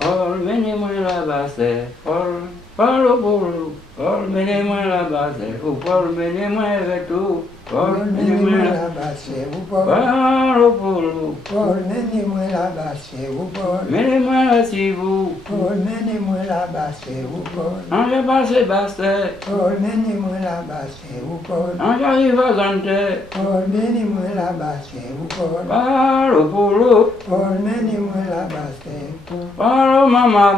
Paul, menez-moi la basse, Paul, Paul, Paul, Paul, menez-moi la basse, oh Paul, menez-moi avec tout, Paul, menez-moi la basse, oh Paul, Paul, Paul, menez-moi la basse, oh Paul, menez-moi la civou, Paul, menez-moi la basse, oh Paul, en basse, Paul, menez-moi la basse, oh Paul, en j'arrive à Gante, Paul, menez-moi la basse, oh Paul, Paul, Paul, Paul, menez-moi la basse, Paul, maman,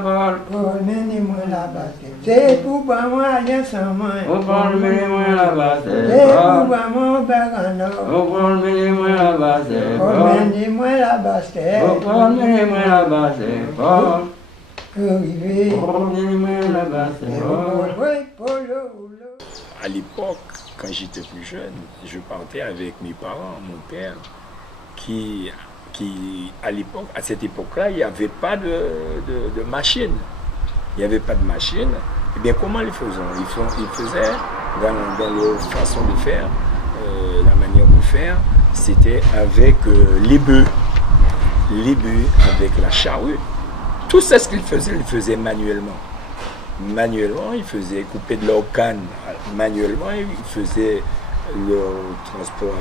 Paul, menez-moi la basse, c'est pour pas moi, j'ai sans moi, oh Paul, menez-moi la basse, c'est pour pas moi, Bergano, oh Paul, menez-moi la basse, Paul, menez-moi la basse, oh Paul, menez-moi la basse, Paul, Paul, menez-moi la basse, Paul. À l'époque, quand j'étais plus jeune, je partais avec mes parents, mon père, qui à l'époque, à cette époque-là, il n'y avait pas de machine. Il n'y avait pas de machine. Eh bien, comment ils faisaient? Ils faisaient, dans leur façon de faire, la manière de faire, c'était avec les bœufs, avec la charrue. Tout ça, ce qu'ils faisaient manuellement. Manuellement, ils faisaient couper de leur canne. Manuellement, ils faisaient le transport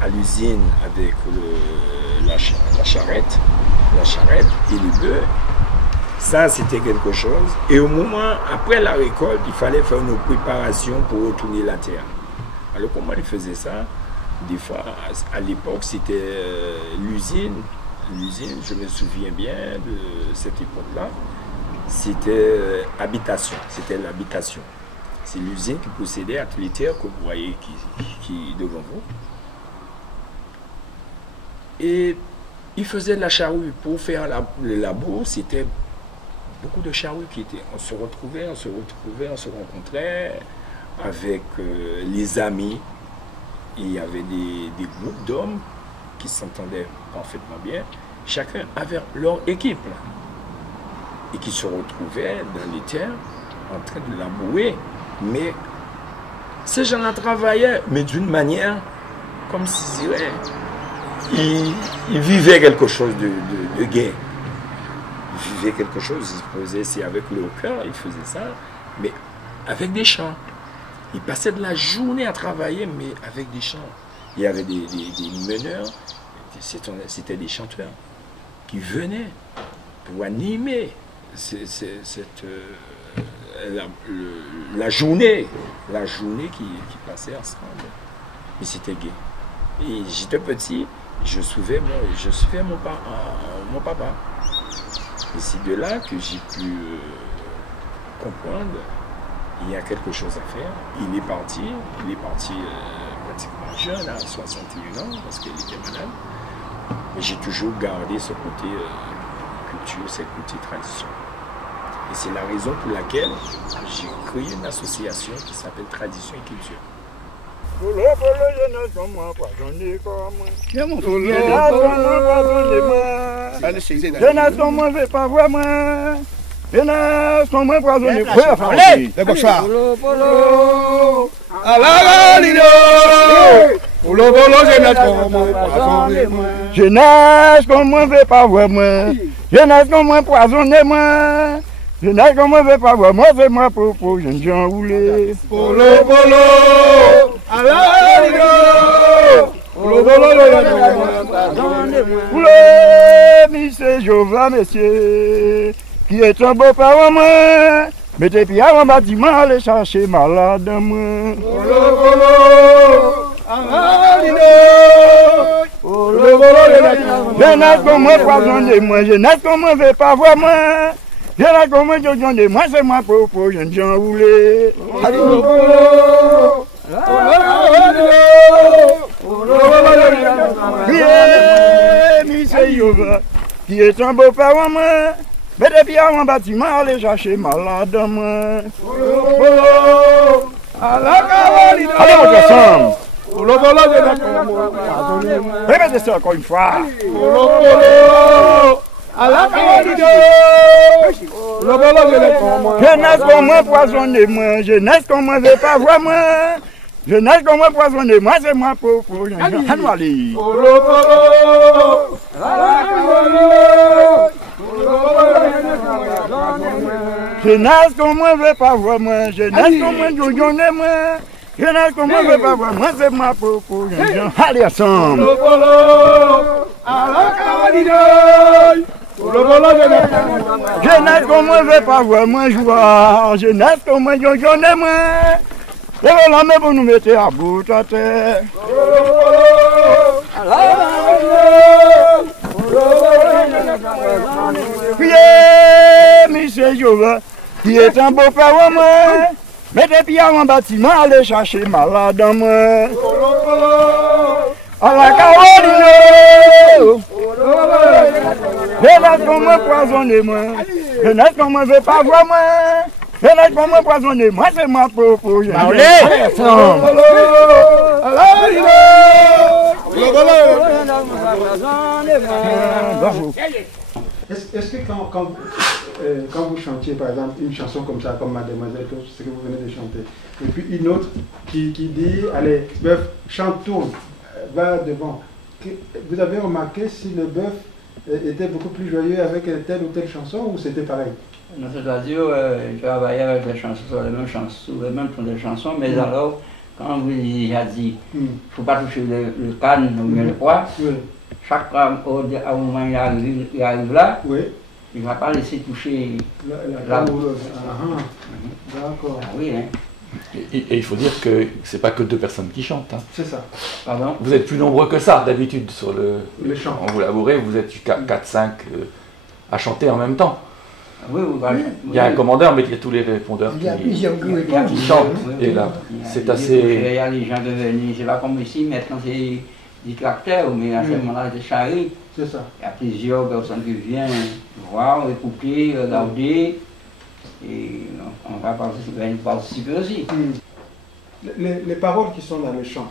à l'usine avec la charrette et les bœufs. Ça, c'était quelque chose. Et au moment, après la récolte, il fallait faire une préparation pour retourner la terre. Alors, comment ils faisaient ça? Des fois, à l'époque, c'était l'usine. L'usine, je me souviens bien de cette époque-là. C'était habitation. C'était l'habitation. C'est l'usine qui possédait toutes les terres que vous voyez qui devant vous. Et ils faisaient de la charrue. Pour faire le labour, c'était beaucoup de charrues qui étaient. On se retrouvait, on se rencontrait avec les amis. Il y avait des groupes d'hommes qui s'entendaient parfaitement bien. Chacun avait leur équipe. Là, et qui se retrouvaient dans les terres en train de labourer. Mais ces gens-là travaillaient, mais d'une manière comme s'ils ils vivaient quelque chose de gai. Ils vivaient quelque chose, ils faisaient, c'est avec leur cœur, ils faisaient ça, mais avec des chants. Ils passaient de la journée à travailler, mais avec des chants. Il y avait des meneurs, c'était des chanteurs qui venaient pour animer la journée qui passait ensemble. Mais c'était gai. Et j'étais petit, je suivais mon papa. Et c'est de là que j'ai pu comprendre il y a quelque chose à faire. Il est parti pratiquement jeune, à 61 ans, parce qu'il était malade. Mais j'ai toujours gardé ce côté culture, ce côté tradition. Et c'est la raison pour laquelle j'ai créé une association qui s'appelle Tradition et Culture. Jeunesse, comment veut pas voir moi? Jeunesse, comment poisonner? Jeunesse, comment veut pas voir moi? Jeunesse, comment poisonner moi? Jeunesse, comment veut pas voir moi? C'est moi pour jeune Jean roulé. Polo, polo, à la rido. Polo, polo, polo, monsieur Jova, monsieur, qui est un beau parent, moi. Mettez pied à un bâtiment, allez chercher malade, moi. Polo, polo, à la rido. Polo, polo, jeunesse, comment poisonner moi? Jeunesse, comment veut pas voir moi? Je la commande de moi, c'est moi pour jeune Jean roulé. Monsieur Yova, qui est un beau parent, moi. Mais depuis à mon bâtiment, allez chercher malade, moi. Allez, on fait ensemble. Répétez ça encore une fois. Jeunesse comment poisonner moi, jeunesse comment veut pas voir moi, jeunesse comment poisonner moi, c'est moi pour jeune Ali. Jeunesse comme moi veut pas voir moi, jeunesse comme moi j'en ai moi. Jeunesse comme moi veut pas voir moi, c'est ma propos. Allez ensemble. Jeunesse comme moi veut pas voir moi joie, jeunesse comme moi j'en ai moi. Lève la main pour nous mettre à bout à terre. Priez, Monsieur Jova, qui est un beau père moi. Mettez pied en bâtiment, allez chercher malade en moi. À la Caroline, jeunesse comme moi poisonné moi, jeunesse comme moi veut pas voir moi. Jeunesse comme moi poisonné moi, c'est ma propos. Est-ce que quand vous chantiez par exemple une chanson comme ça, comme Mademoiselle, ce que vous venez de chanter, et puis une autre qui dit, allez, bœuf, chante, tourne, va devant, vous avez remarqué si le bœuf était beaucoup plus joyeux avec telle ou telle chanson ou c'était pareil? Non, c'est-à-dire, je travaillais avec les chansons, sur les mêmes chansons, les mêmes tons de chansons, mais alors, quand vous avez dit, il ne faut pas toucher le canne ou bien le poids, chaque fois à un moment il arrive là, il ne va pas laisser toucher la D'accord. Ah oui, hein. Et il faut dire que c'est pas que deux personnes qui chantent. Hein. C'est ça. Pardon? Vous êtes plus nombreux que ça d'habitude sur le chant. On vous l'avouerez, vous êtes 4-5 à chanter en même temps. Oui, il y a un commandeur, mais il y a tous les répondeurs qui chantent. Et là, c'est assez. Il y a les gens de venir, c'est pas comme ici, maintenant c'est des tracteurs, mais à ce moment-là, c'est charrue. C'est ça. Il y a plusieurs personnes qui viennent voir, écouter, regarder. Et on va participer aussi. Les paroles qui sont dans le chant,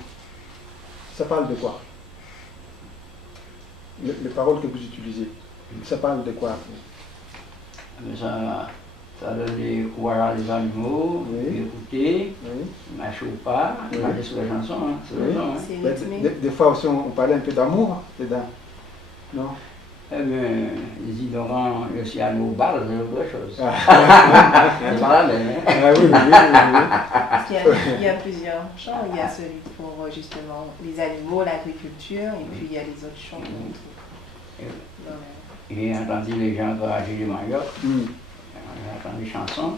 ça parle de quoi? Les paroles que vous utilisez, ça parle de quoi? Ça donne des courage les animaux, écouter, marcher ou pas, aller sur les chansons. Des fois aussi on parlait un peu d'amour dedans, non? Eh bien, les Idorans, le ciel au bal, c'est autre chose. C'est pas la même. Parce qu'il y a plusieurs chants. Il y a celui pour justement les animaux, l'agriculture, et puis il y a les autres chants. J'ai entendu les gens encourager les Mayotte. J'ai entendu des chansons.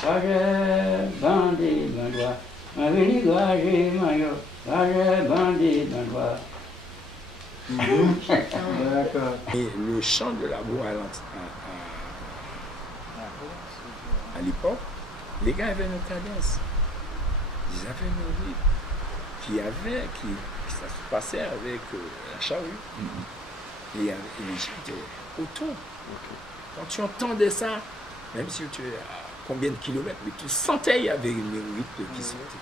Courageux, bandit, bandois, ma venu courageux, Mayotte, courageux, bandit, bandois. Et le chant de la voix à l'époque, les gars avaient nos cadences, ils avaient nos rythmes, ça se passait avec la charrue. Et les gens étaient autour. Quand tu entendais ça, même si tu es à combien de kilomètres, mais tu sentais qu'il y avait une rythme qui sortait,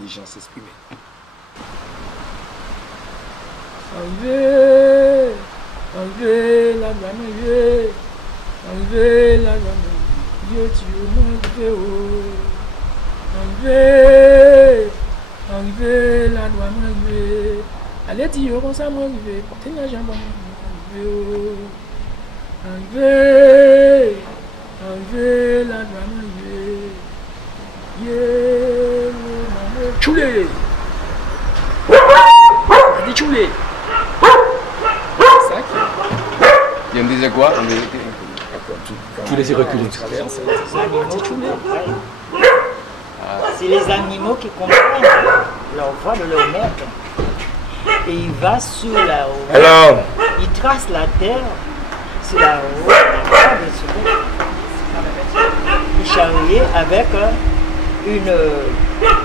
les gens s'exprimaient. Enlevez, enlevez la gamme, enlevez la gamme, Dieu tu m'enlevez, enlevez, enlevez la doigt m'enlevez, allez dire comme ça m'enlevez, portez la jambe m'enlevez, enlevez, enlevez la doigt m'enlevez, yeah, choulé, dit choulé. Et on disait quoi? Tu les ai reculés. C'est les animaux qui comprennent leur voix de leur maître. Et il va sur la route. Alors, il trace la terre sur la route. Il charriait avec une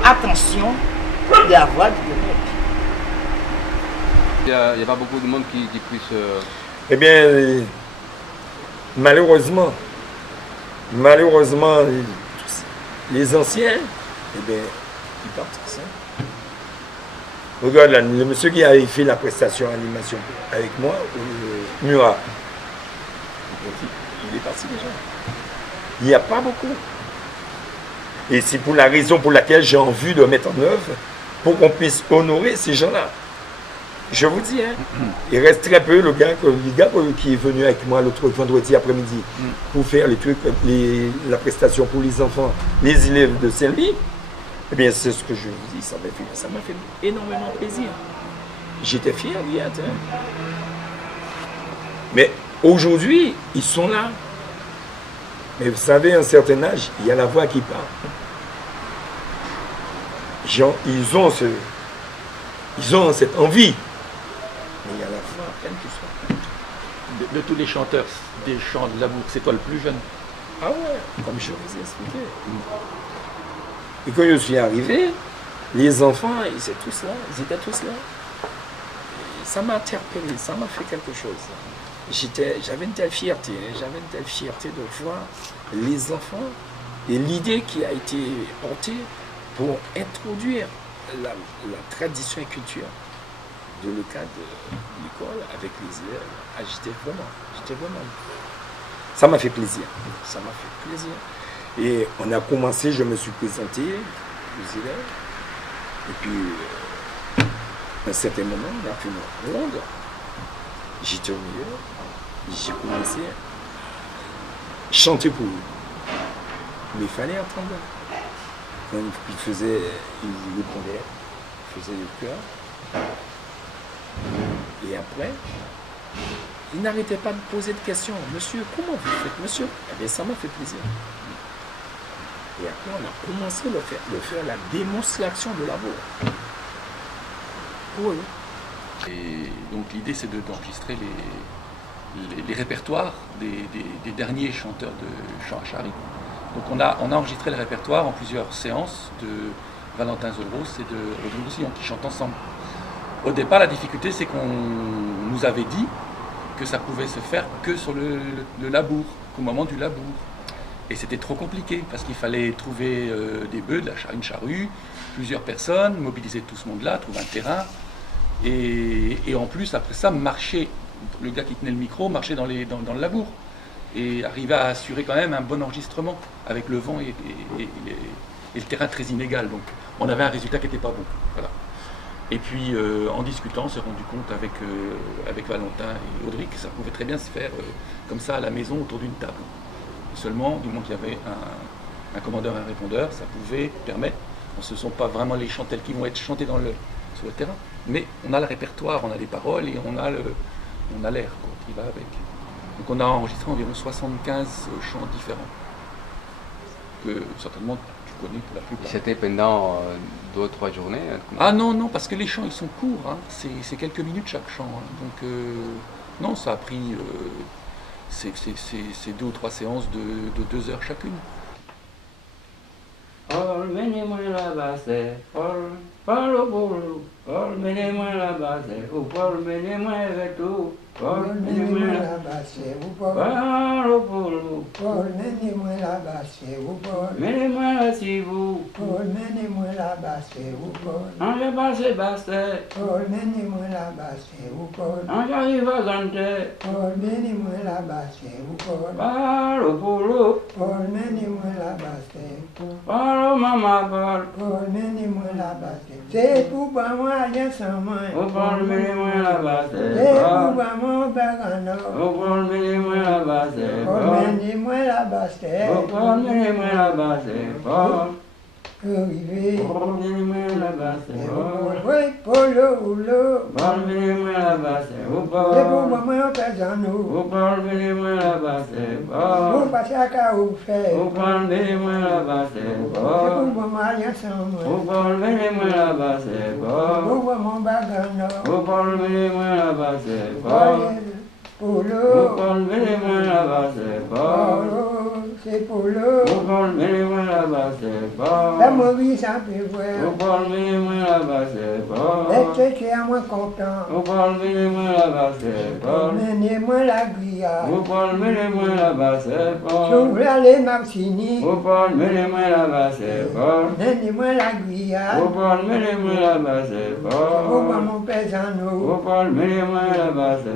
attention de la voix du maître. Il n'y a pas beaucoup de monde qui puisse... Eh bien, malheureusement, les anciens, eh bien, ils partent ça. Regarde là, le monsieur qui a fait la prestation animation avec moi, Murat, il est parti déjà. Il n'y a pas beaucoup. Et c'est pour la raison pour laquelle j'ai envie de mettre en œuvre pour qu'on puisse honorer ces gens-là. Je vous dis, hein, il reste très peu le gars qui est venu avec moi l'autre vendredi après-midi pour faire les trucs, la prestation pour les enfants, les élèves de Saint-Louis. Eh bien, c'est ce que je vous dis, ça m'a fait énormément plaisir. J'étais fier d'y être. Hein. Mais aujourd'hui, ils sont là. Mais vous savez, à un certain âge, il y a la voix qui parle. Ils ont cette envie. Mais il y a la voix pleine qui soit. De tous les chanteurs des chants de l'amour, c'est toi le plus jeune? Ah ouais, comme je vous ai expliqué. Et quand je suis arrivé, les enfants, ils étaient tous là. Et ça m'a interpellé, ça m'a fait quelque chose. J'avais une telle fierté de voir les enfants et l'idée qui a été portée pour introduire la tradition et culture de le cadre de l'école avec les élèves. J'étais vraiment. Ça m'a fait plaisir. Et on a commencé, je me suis présenté aux élèves. Et puis, à un certain moment, on a fait une ronde. J'étais au milieu. J'ai commencé à chanter pour eux. Mais il fallait entendre. Quand ils répondaient, ils faisaient le cœur. Et après, ils n'arrêtaient pas de poser de questions. Monsieur, comment vous faites, monsieur? Eh bien, ça m'a fait plaisir. Et après, on a commencé à faire la démonstration de l'amour. Oui. Et donc, l'idée, c'est d'enregistrer les répertoires des derniers chanteurs de chant Achari. Donc on a enregistré le répertoire en plusieurs séances de Valentin Zolros et de Rodrigue Roussillon qui chantent ensemble. Au départ, la difficulté, c'est qu'on nous avait dit que ça pouvait se faire que sur le labour, qu'au moment du labour. Et c'était trop compliqué parce qu'il fallait trouver des bœufs, une charrue, plusieurs personnes, mobiliser tout ce monde-là, trouver un terrain. Et en plus, après ça, marcher. Le gars qui tenait le micro marchait dans le labour et arrivait à assurer quand même un bon enregistrement avec le vent et le terrain très inégal. Donc on avait un résultat qui n'était pas bon. Voilà. Et puis en discutant, on s'est rendu compte avec Valentin et Audrey que ça pouvait très bien se faire comme ça à la maison autour d'une table. Seulement, du moment qu'il y avait un commandeur et un répondeur, ça pouvait permettre, ce ne sont pas vraiment les chants tels qu'ils vont être chantés sur le terrain, mais on a le répertoire, on a les paroles et on a l'air qui va avec. Donc on a enregistré environ 75 chants différents, que certainement tu connais pour la plupart. C'était pendant 2 ou 3 journées? Ah non, parce que les chants ils sont courts, hein. C'est quelques minutes chaque chant. Hein. Donc non, ça a pris, c'est 2 ou 3 séances de 2 heures chacune. All many more la base, all bolo, all many more la base, all many more vetu, all many more la base, all bolo, all many more la base, many more la sivu, all many more la base, on la base, all many more la base, on j'arrive à gante, all many more la base, all bolo, all many more la base, Mama bar, por meni moi la base. C'est pour moi rien sans moi. Por meni moi la base. C'est pour moi bagano. Por meni moi la base. Por meni moi la base. Por meni moi la base. Por arrivé. Por meni moi la base. Oui, polo lo. Por meni moi la base. C'est pour moi bagano. Por meni moi la base. Por pasaka ou fait. Por meni moi la base. Pour moi rien sans moi. Pour meni moi la base. Pour mon bagano. Pour meni moi la base. Polo. Pour meni moi la base. Polo. C'est polo. Pour meni moi la base. La mauvaise un peu voir. Pour meni moi la base. Et tu es à moi content. Pour meni moi la base. Pour meni moi la guillade. Pour meni moi la base. J'ouvre les martini. Pour meni moi la base. Pour meni moi la guillade. Pour meni moi la base. Pour mon paysanno. Pour meni moi la base.